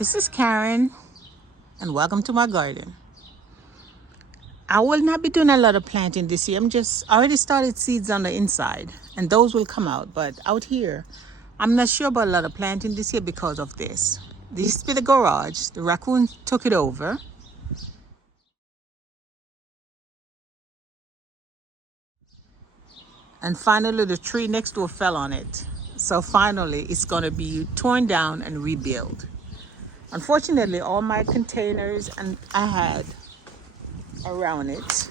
This is Karen, and welcome to my garden. I will not be doing a lot of planting this year. I already started seeds on the inside, and those will come out. But out here, I'm not sure about a lot of planting this year because of this. This used to be the garage. The raccoon took it over. And finally, the tree next door fell on it. So finally, it's going to be torn down and rebuilt. Unfortunately, all my containers and I had around it.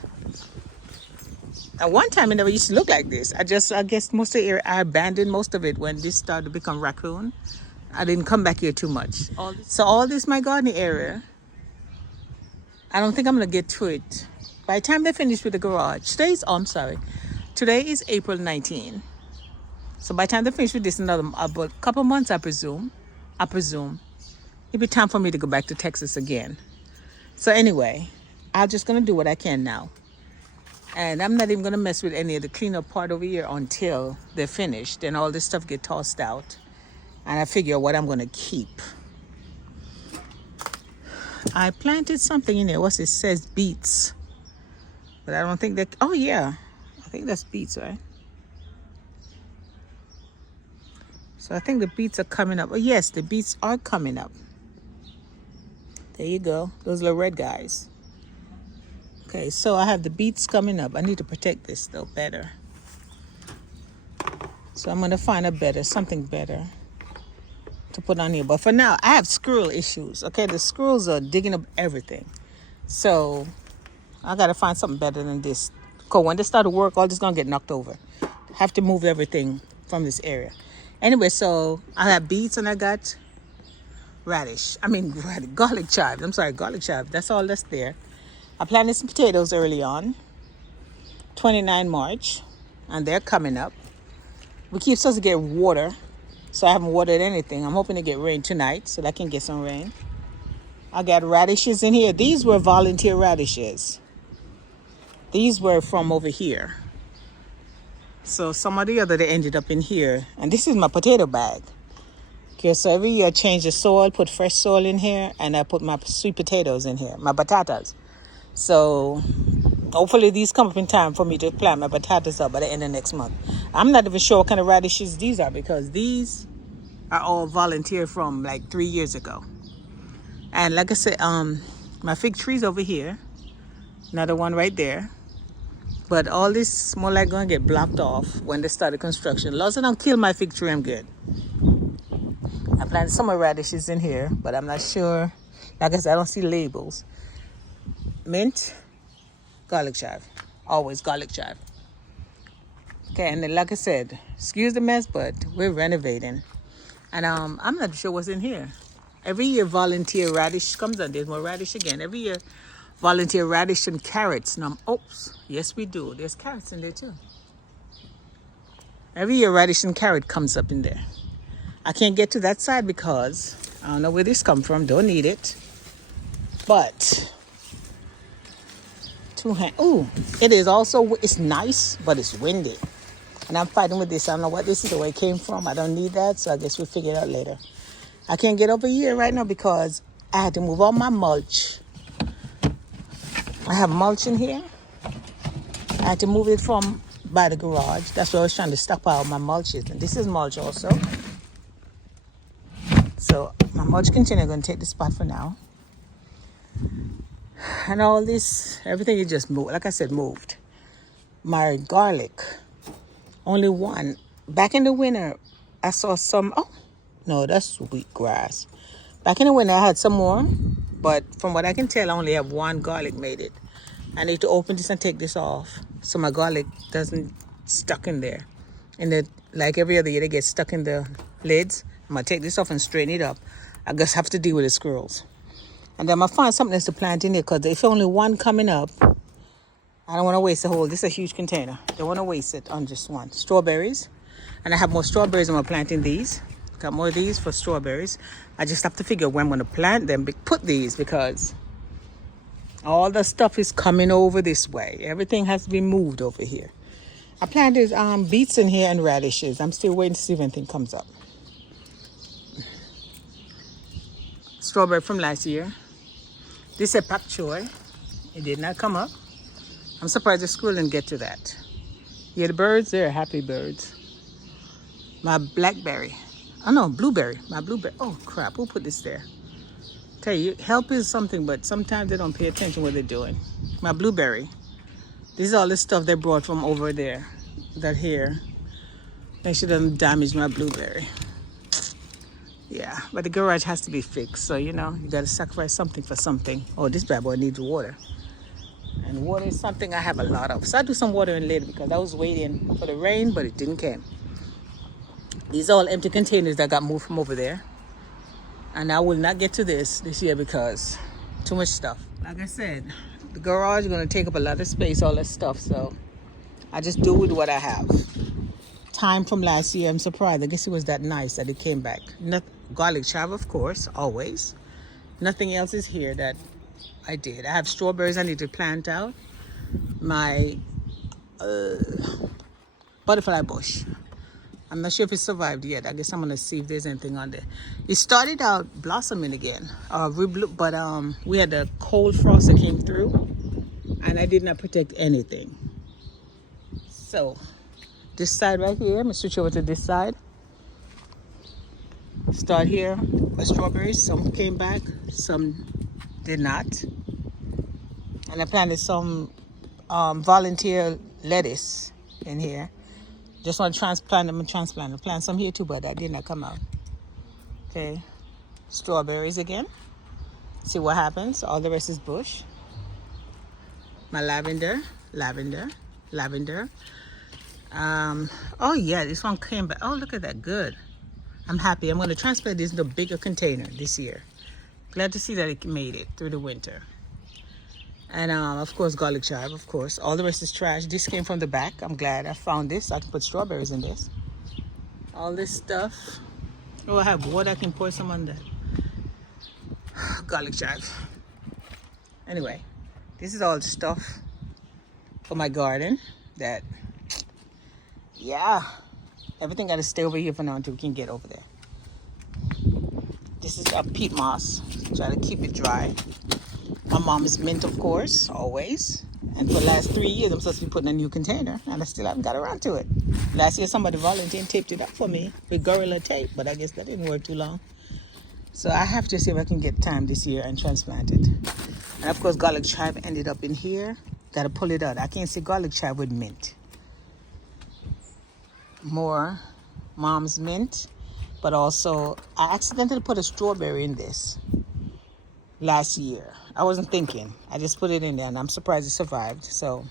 At one time, it never used to look like this. I guess most of the area, I abandoned most of it when this started to become raccoon. I didn't come back here too much. So all this, my gardening area, I don't think I'm going to get to it. By the time they finish with the garage, today is April 19. So by the time they finish with this, about a couple months, I presume, it'll be time for me to go back to Texas again. So anyway, I'm just going to do what I can now. And I'm not even going to mess with any of the cleanup part over here until they're finished. Then all this stuff get tossed out. And I figure what I'm going to keep. I planted something in there. It says beets. But I don't think that... Oh, yeah. I think that's beets, right? So I think the beets are coming up. Oh, yes, the beets are coming up. There you go. Those little red guys. Okay, so I have the beets coming up. I need to protect this, though, better. So I'm going to find something better to put on here. But for now, I have squirrel issues. Okay, the squirrels are digging up everything. So I got to find something better than this. Because when they start to work, all this is going to get knocked over. Have to move everything from this area. Anyway, so I have beets and I got garlic chives. I'm sorry, garlic chives. That's all that's there. I planted some potatoes early on, 29 March, and they're coming up. We keep supposed to get water, so I haven't watered anything. I'm hoping to get rain tonight so that I can get some rain. I got radishes in here. These were volunteer radishes. These were from over here. So some of the other, they ended up in here. And this is my potato bag. Okay, so every year I change the soil, put fresh soil in here, and I put my sweet potatoes in here, my batatas. So hopefully these come up in time for me to plant my batatas up by the end of next month. I'm not even sure what kind of radishes these are because these are all volunteer from like 3 years ago. And like I said, my fig tree's over here. Another one right there. But all this more like going to get blocked off when they started construction. As long as I don't kill my fig tree, I'm good. I planted some radishes in here, but I'm not sure. Like I said, I don't see labels. Mint, garlic chive. Always garlic chive. Okay, and then like I said, excuse the mess, but we're renovating. And I'm not sure what's in here. Every year volunteer radish comes on. There's more radish again. Every year volunteer radish and carrots. Now, yes we do. There's carrots in there too. Every year radish and carrot comes up in there. I can't get to that side because I don't know where this come from. Don't need it. But it is also, it's nice, but it's windy. And I'm fighting with this. I don't know what this is, where it came from. I don't need that, so I guess we'll figure it out later. I can't get over here right now because I had to move all my mulch. I have mulch in here. I had to move it from by the garage. That's where I was trying to stockpile my mulches. And this is mulch also. So my mulch container, I'm going to take the spot for now. And all this, everything is just moved. Like I said, moved. My garlic, only one. Back in the winter, I saw some. Oh, no, that's wheatgrass. Back in the winter, I had some more. But from what I can tell, I only have one garlic made it. I need to open this and take this off so my garlic doesn't stuck in there. Like every other year, they get stuck in the lids. I'm going to take this off and straighten it up. I just have to deal with the squirrels. And then I'm going to find something else to plant in here because if only one coming up, I don't want to waste the whole. This is a huge container. Don't want to waste it on just one. Strawberries. And I have more strawberries. I'm going to plant in these. Got more of these for strawberries. I just have to figure when I'm going to plant them. Put these because all the stuff is coming over this way. Everything has to be moved over here. I planted beets in here and radishes. I'm still waiting to see if anything comes up. strawberry from last year. This is a pak choy. It did not come up. I'm surprised the squirrel didn't get to that. Yeah, the birds, they're happy birds. My blackberry. Oh no, blueberry. My blueberry. Oh crap, who put this there? Tell you, help is something, but sometimes they don't pay attention what they're doing. My blueberry. This is all the stuff they brought from over there. That here. They shouldn't damage my blueberry. Yeah, but the garage has to be fixed. So, you know, you got to sacrifice something for something. Oh, this bad boy needs water. And water is something I have a lot of. So I'll do some watering later because I was waiting for the rain, but it didn't come. These are all empty containers that got moved from over there. And I will not get to this year because too much stuff. Like I said, the garage is going to take up a lot of space, all that stuff. So I just do with what I have. Thyme from last year, I'm surprised. I guess it was that nice that it came back. Garlic chive, of course, always. Nothing else is here that I did. I have strawberries I need to plant out. My butterfly bush. I'm not sure if it survived yet. I guess I'm going to see if there's anything on there. It started out blossoming again. But we had a cold frost that came through. And I did not protect anything. So, this side right here. I'm going to switch over to this side. Start here. My strawberries. Some came back. Some did not. And I planted some volunteer lettuce in here. Just want to transplant them and transplant them. Plant some here too, but that did not come out. Okay. Strawberries again. See what happens. All the rest is bush. My lavender. Oh yeah, this one came back. Oh, look at that. Good. I'm happy. I'm going to transplant this into a bigger container this year. Glad to see that it made it through the winter. And of course, garlic chive, of course. All the rest is trash. This came from the back. I'm glad I found this. I can put strawberries in this. All this stuff. Oh, I have water. I can pour some on that. Garlic chive. Anyway, this is all the stuff for my garden that, yeah, everything got to stay over here for now until we can get over there. This is a peat moss. Try to keep it dry. My mom's mint, of course, always. And for the last 3 years, I'm supposed to be putting a new container, and I still haven't got around to it. Last year, somebody volunteered and taped it up for me with Gorilla tape, but I guess that didn't work too long. So I have to see if I can get time this year and transplant it. And of course, garlic chive ended up in here. Got to pull it out. I can't see garlic chive with mint. More mom's mint, but also I accidentally put a strawberry in this last year. I wasn't thinking. I just put it in there, and I'm surprised it survived. So,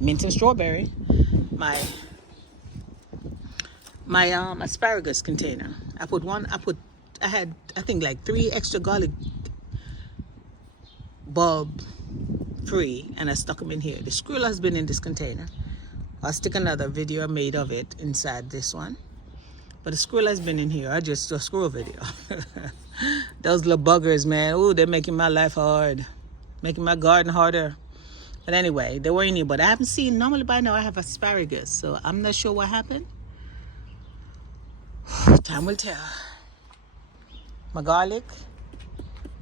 mint and strawberry. My asparagus container. I had I think like 3 extra garlic bulb free, and I stuck them in here. The squirrel has been in this container. I'll stick another video I made of it inside this one. But the squirrel has been in here. I just saw a squirrel video. Those little buggers, man. Ooh, they're making my life hard. Making my garden harder. But anyway, they were in here. But I haven't seen, normally by now I have asparagus. So I'm not sure what happened. Time will tell. My garlic.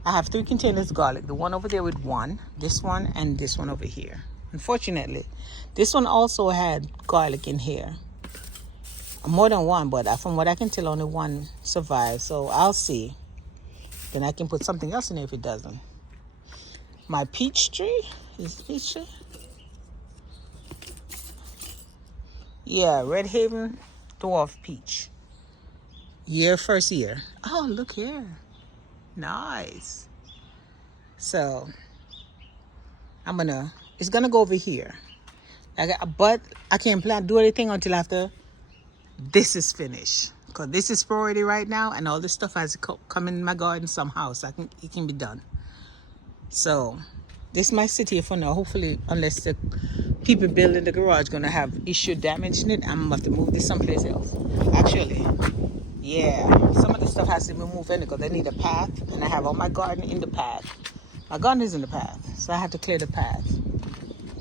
I have 3 containers of garlic. The one over there with 1. This one and this one over here. Unfortunately, this one also had garlic in here. More than 1, but from what I can tell, only 1 survived. So I'll see. Then I can put something else in there if it doesn't. My peach tree. Is it peach tree? Yeah, Red Haven Dwarf Peach. First year. Oh, look here. Nice. So, it's gonna go over here. But I can't do anything until after this is finished. Because this is priority right now, and all this stuff has to come in my garden somehow, so it can be done. So, this might sit here for now. Hopefully, unless the people building the garage gonna have issue damaging it, I'm gonna have to move this someplace else. Actually, yeah, some of the stuff has to be moved in because they need a path, and I have all my garden in the path. My garden is in the path, so I have to clear the path.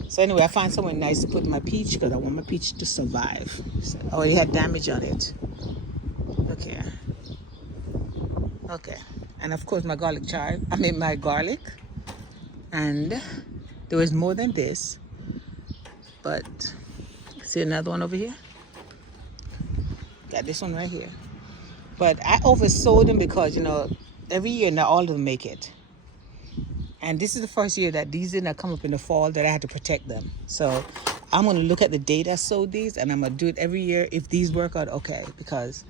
So anyway, I find somewhere nice to put my peach because I want my peach to survive. So I already had damage on it. Look here. Okay. And of course my garlic chive, my garlic. And there was more than this, but see another one over here? Got this one right here. But I oversold them because, every year not all of them make it. And this is the first year that these did not come up in the fall that I had to protect them. So I'm going to look at the date I sowed these, and I'm going to do it every year if these work out okay. Because,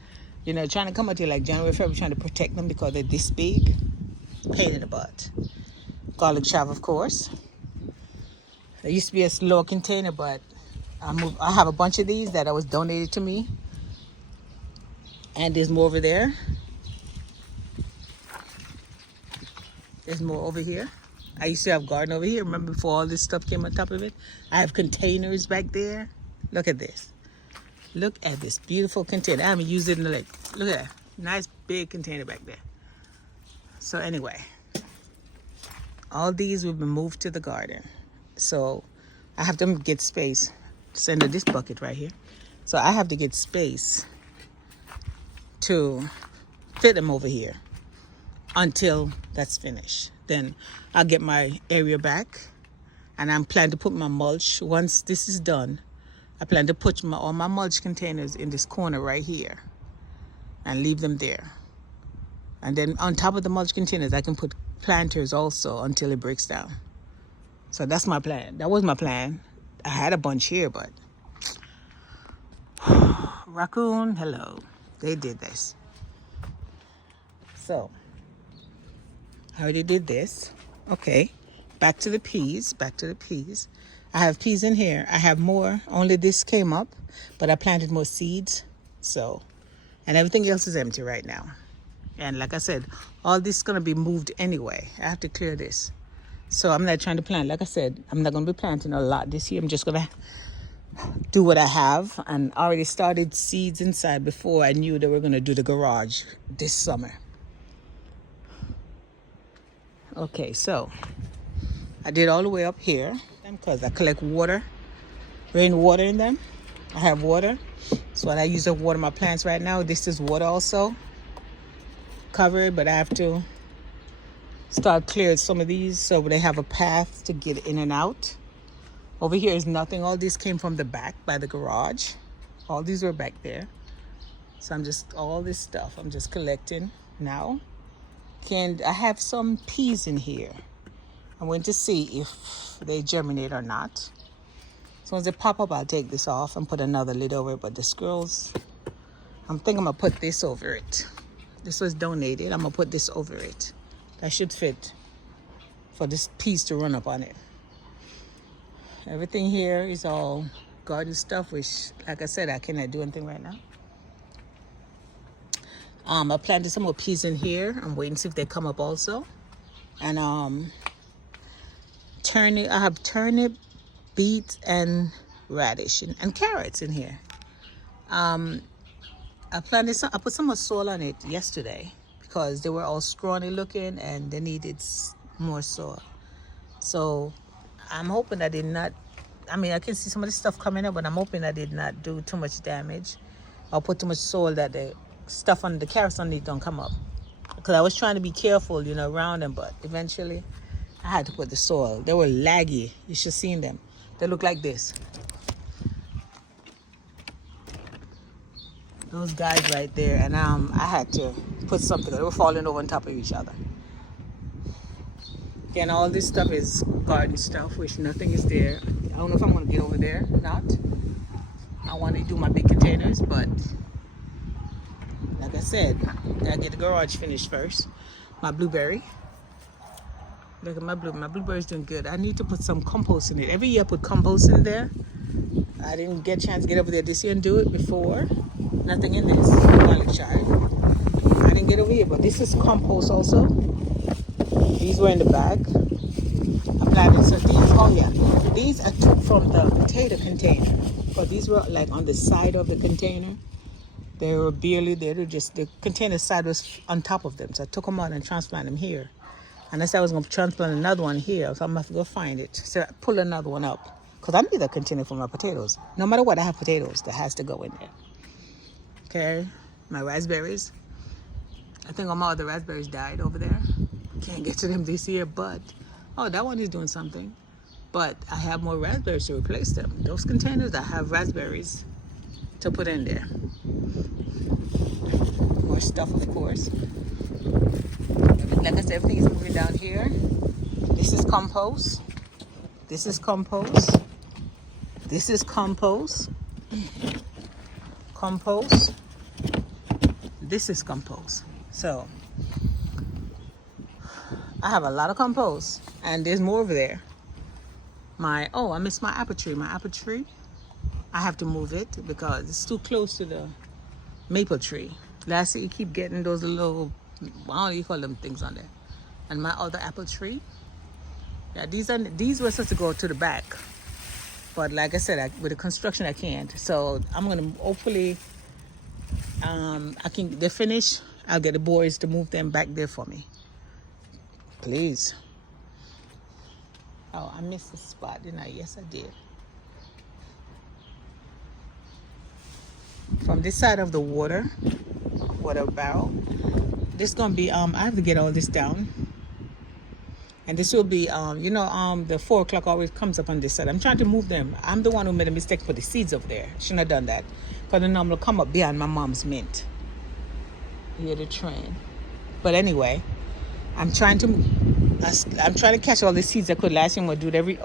trying to come out here like January, February, trying to protect them because they're this big, pain in the butt. Garlic chive, of course. There used to be a lower container, but I have a bunch of these that was donated to me. And there's more over there. There's more over here. I used to have garden over here. Remember before all this stuff came on top of it? I have containers back there. Look at this. Look at this beautiful container. I haven't used it in the lake. Look at that. Nice big container back there. So anyway, all these will be moved to the garden. So I have to get space. Send to this bucket right here. So I have to get space to fit them over here until that's finished. Then I'll get my area back, and I'm planning to put my mulch. Once this is done, I plan to put all my mulch containers in this corner right here and leave them there. And then on top of the mulch containers, I can put planters also until it breaks down. So that's my plan. That was my plan. I had a bunch here, but raccoon, hello. They did this. So I already did this. Okay, back to the peas. I have peas in here. I have more. Only this came up, but I planted more seeds. So, and everything else is empty right now. And like I said, all this is going to be moved anyway. I have to clear this. So I'm not trying to plant. Like I said, I'm not going to be planting a lot this year. I'm just going to do what I have. And I already started seeds inside before I knew they were going to do the garage this summer. Okay, so I did all the way up here because I collect water, rainwater in them. I have water. So I use to water my plants right now. This is water also. Covered, but I have to start clearing some of these so they have a path to get in and out. Over here is nothing. All these came from the back by the garage. All these were back there. So all this stuff I'm just collecting now. I have some peas in here. I'm going to see if they germinate or not. So once they pop up, I'll take this off and put another lid over it. But the squirrels, I'm thinking I'm going to put this over it. This was donated. I'm going to put this over it. That should fit for this piece to run up on it. Everything here is all garden stuff, which, like I said, I cannot do anything right now. I planted some more peas in here. I'm waiting to see if they come up also. And turnip. I have turnip, beets, and radish and carrots in here. I put some more soil on it yesterday because they were all scrawny looking and they needed more soil. So I'm hoping I did not. I can see some of the stuff coming up, but I'm hoping I did not do too much damage or put too much soil that the stuff on the carrots on it don't come up. Because I was trying to be careful, around them, but eventually I had to put the soil. They were laggy. You should have seen them. They look like this. Those guys right there, and I had to put something. They were falling over on top of each other. Again, all this stuff is garden stuff, which nothing is there. I don't know if I'm going to get over there or not. I want to do my big containers, but like I said, gotta get the garage finished first. My blueberry. Look at my blueberry's doing good. I need to put some compost in it. Every year I put compost in there. I didn't get a chance to get over there this year and do it before. Nothing in this garlic chive. I didn't get over here, but this is compost also. These were in the bag. I planted so these I took from the potato container. But these were like on the side of the container. They were barely there. The container side was on top of them. So I took them out and transplanted them here. And I said I was going to transplant another one here. So I'm going to have to go find it. So I pull another one up. Because I need a container for my potatoes. No matter what, I have potatoes that has to go in there. Okay. My raspberries. I think all my other raspberries died over there. Can't get to them this year, but oh, that one is doing something. But I have more raspberries to replace them. Those containers, I have raspberries to put in there. More stuff, of course. Like I said, everything is moving down here. This is compost. This is compost. This is compost. Compost. This is compost. So I have a lot of compost, and there's more over there. I missed my apple tree. My apple tree, I have to move it because it's too close to the maple tree. Last year you keep getting those little, I don't know you call them things on there. And my other apple tree, yeah, these were supposed to go to the back, but like I said, with the construction I can't. So I'm gonna hopefully, they're finished. I'll get the boys to move them back there for me, please. Oh, I missed the spot, didn't I? Yes, I did. From this side of the water barrel, this is gonna be I have to get all this down, and this will be the 4 o'clock always comes up on this side. I'm trying to move them. I'm the one who made a mistake, put the seeds over there. Shouldn't have done that, because the number will come up behind my mom's mint. Hear the train. But anyway, I'm trying to catch all the seeds I could. Last year I would do it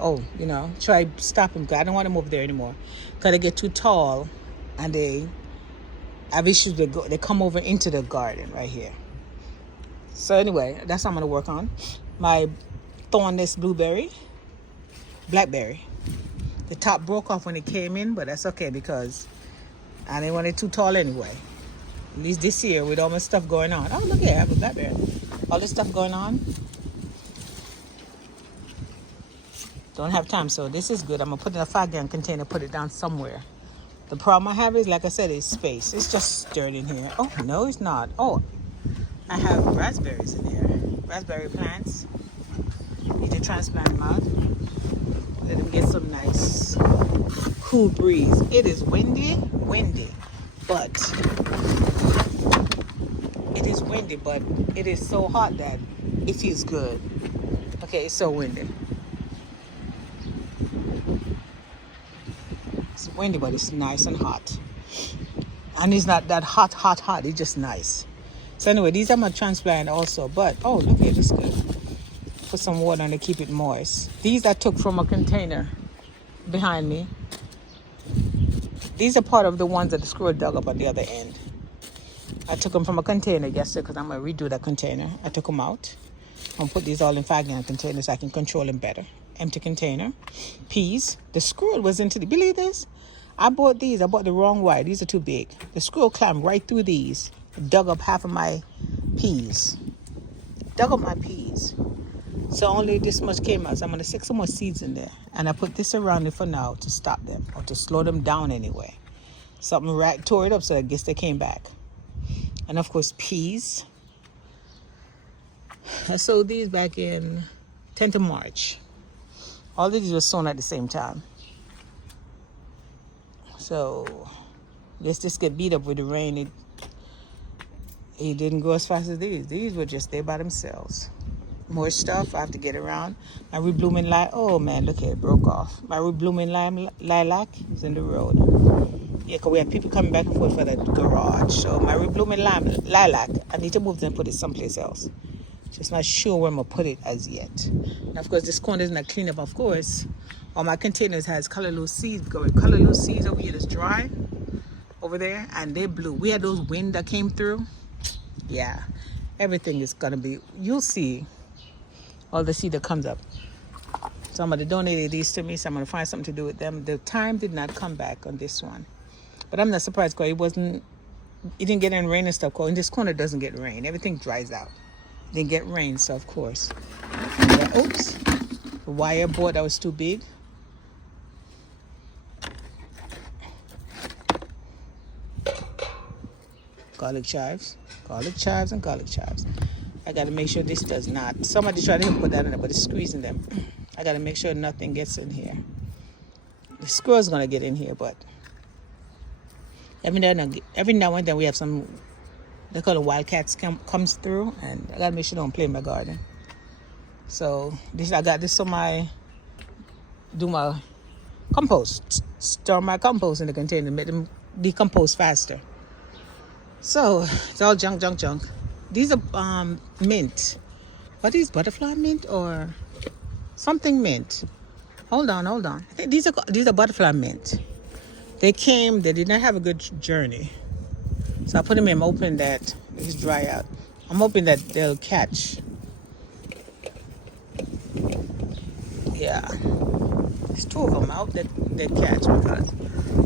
try stop them, because I don't want them over there anymore, because they get too tall and they have issues. They come over into the garden right here. So anyway, that's what I'm going to work on. My thornless blackberry. The top broke off when it came in, but that's okay because I didn't want it too tall anyway. At least this year with all my stuff going on. Oh, look here, I have a blackberry. All this stuff going on. Don't have time, so this is good. I'm going to put it in a 5-gallon container, put it down somewhere. The problem I have is, like I said, is space. It's just stirred in here. Oh, no, it's not. Oh, I have raspberries in here. Raspberry plants. Need to transplant them out. Let them get some nice cool breeze. It is windy, but it is so hot that it feels good. Okay, it's so windy. It's windy, but it's nice and hot. And it's not that hot. It's just nice. So anyway, these are my transplant also. But, oh, look here, this is good. Put some water on to keep it moist. These I took from a container behind me. These are part of the ones that the squirrel dug up on the other end. I took them from a container yesterday because I'm going to redo that container. I took them out. I'm going to put these all in 5-gallon containers so I can control them better. Empty container. Peas. The squirrel was into believe this? I bought these. I bought the wrong way. These are too big. The squirrel climbed right through these. Dug up half of my peas. So only this much came out. So I'm going to stick some more seeds in there. And I put this around it for now to stop them. Or to slow them down anyway. Something tore it up, so I guess they came back. And of course, peas. I sowed these back in 10th of March. All of these were sown at the same time. So, let's just get beat up with the rain. It didn't go as fast as these. These were just there by themselves. More stuff I have to get around. My reblooming lilac. Oh man, look here, it broke off. My reblooming lilac is in the road. Yeah, because we have people coming back and forth for the garage. So my reblooming lilac, I need to move them and put it someplace else. Just not sure where I'm going to put it as yet. And of course, this corner is not clean up, of course. All my containers has color loose seeds going. Color loose seeds over here that's dry. Over there. And they blew. We had those wind that came through. Yeah. Everything is going to be, you'll see all the seed that comes up. Somebody donated these to me, so I'm going to find something to do with them. The time did not come back on this one. But I'm not surprised because it didn't get any rain and stuff. Because in this corner, it doesn't get rain. Everything dries out. It didn't get rain, so of course. Yeah, oops. The wire board that was too big. Garlic chives. Garlic chives and garlic chives. I got to make sure this does not. Somebody tried to put that in there, but it's squeezing them. I got to make sure nothing gets in here. The squirrel's going to get in here, but every now and then we have some they call it wildcats comes through, and I gotta make sure they don't play in my garden. So I got this on do my compost, store my compost in the container, make them decompose faster. So it's all junk. These are mint. What are these, butterfly mint or something mint? Hold on. I think these are butterfly mint. They did not have a good journey. So I put them in, I'm hoping that it's dry out. I'm hoping that they'll catch. Yeah. There's 2 of them. I hope that they catch because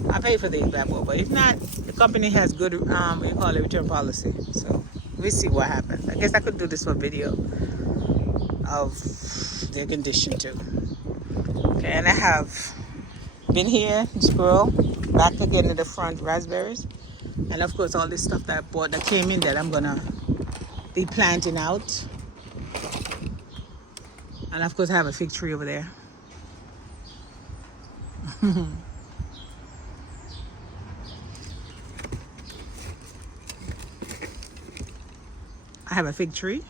I pay for the evaporator. But if not, the company has good, return policy. So we'll see what happens. I guess I could do this for a video of their condition too. Okay, and I have been here, squirrel, back again in the front, raspberries. And of course all this stuff that I bought that came in that I'm gonna be planting out. And of course I have a fig tree over there. I have a fig tree.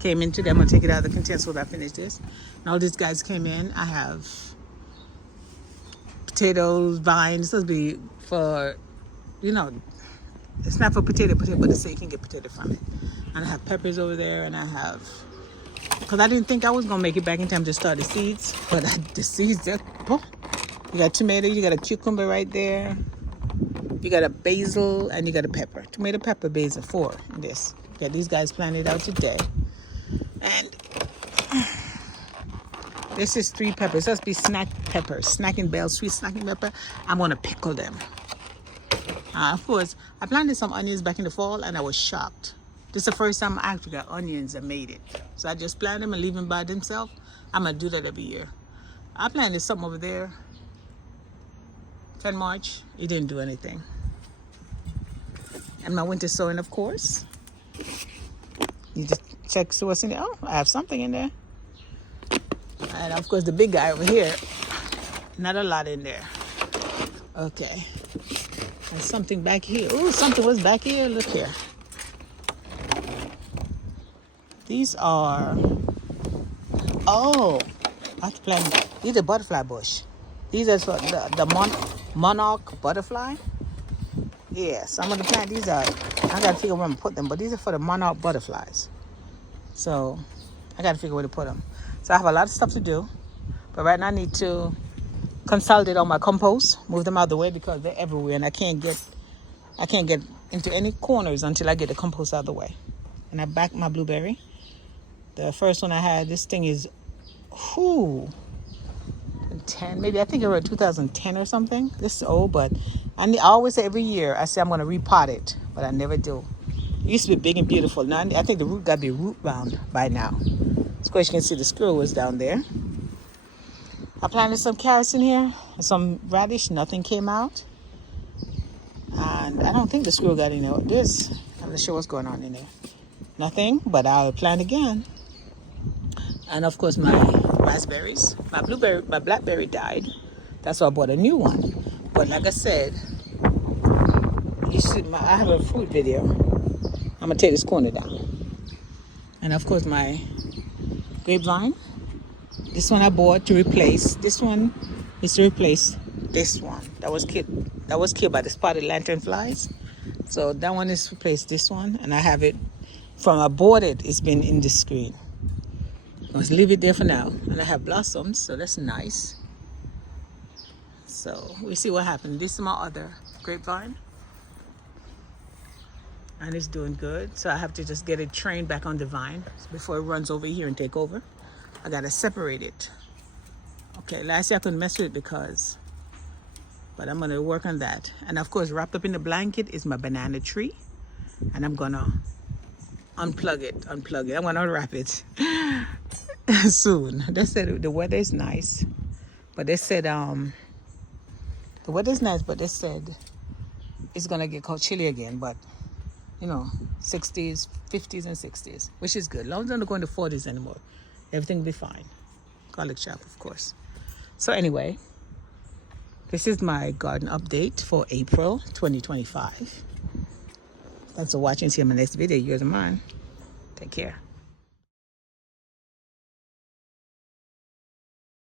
Came in today. I'm gonna take it out of the container so that I finish this. And all these guys came in. I have potatoes, vines. This will be for, it's not for potato, but it's so you can get potato from it. And I have peppers over there, and I have, because I didn't think I was gonna make it back in time to start the seeds, but the seeds, you got tomato, you got a cucumber right there, you got a basil, and you got a pepper. Tomato, pepper, basil, 4 in this. Got these guys planted out today. And this is 3 peppers. This must be snack peppers, snacking bell, sweet snacking pepper. I'm gonna pickle them. Of course, I planted some onions back in the fall, and I was shocked. This is the first time I actually got onions and made it. So I just planted them and leave them by themselves. I'm gonna do that every year. I planted some over there. 10 March, it didn't do anything. And my winter sowing, of course. You just check so what's in there. Oh, I have something in there. And of course the big guy over here, not a lot in there. Okay. There's something back here. Ooh, something was back here. Look here. These are, I have to plant, these are butterfly bush. These are for the monarch butterfly. Yeah, some of the plants, these are, I gotta figure where I'm gonna put them, but these are for the monarch butterflies. So I gotta figure where to put them. So I have a lot of stuff to do, but right now I need to consolidate all my compost, move them out of the way because they're everywhere, and I can't get into any corners until I get the compost out of the way. And I backed my blueberry. The first one I had, this thing is, 10, maybe I think it was 2010 or something. This is old, but I always say every year I say I'm going to repot it, but I never do. It used to be big and beautiful. Now I think the root got to be root bound by now. Of course, you can see the squirrel was down there. I planted some carrots in here, some radish. Nothing came out, and I don't think the squirrel got in there. I'm not sure what's going on in there. Nothing, but I'll plant again. And of course, my raspberries, my blackberry died. That's why I bought a new one. But like I said, I have a fruit video. I'm gonna take this corner down. And of course, my grapevine. This one I bought to replace. This one is to replace this one that was killed by the spotted lantern flies. So that one is to replace this one, and I have it from I bought it. It's been in the screen. Let's leave it there for now. And I have blossoms, so that's nice. So we see what happens. This is my other grapevine, and it's doing good. So I have to just get it trained back on the vine before it runs over here and take over. I gotta separate it. Okay, last year I couldn't mess with it but I'm gonna work on that. And of course, wrapped up in the blanket is my banana tree, and I'm gonna unplug it. I'm gonna unwrap it soon. They said the weather is nice, but they said the weather's nice, but they said it's gonna get cold, chilly again. But 60s, 50s, and 60s, which is good. As long as I'm not going to 40s anymore, everything will be fine. Garlic chop, of course. So anyway, this is my garden update for April 2025. Thanks for watching. See you in my next video. You're the man. Take care.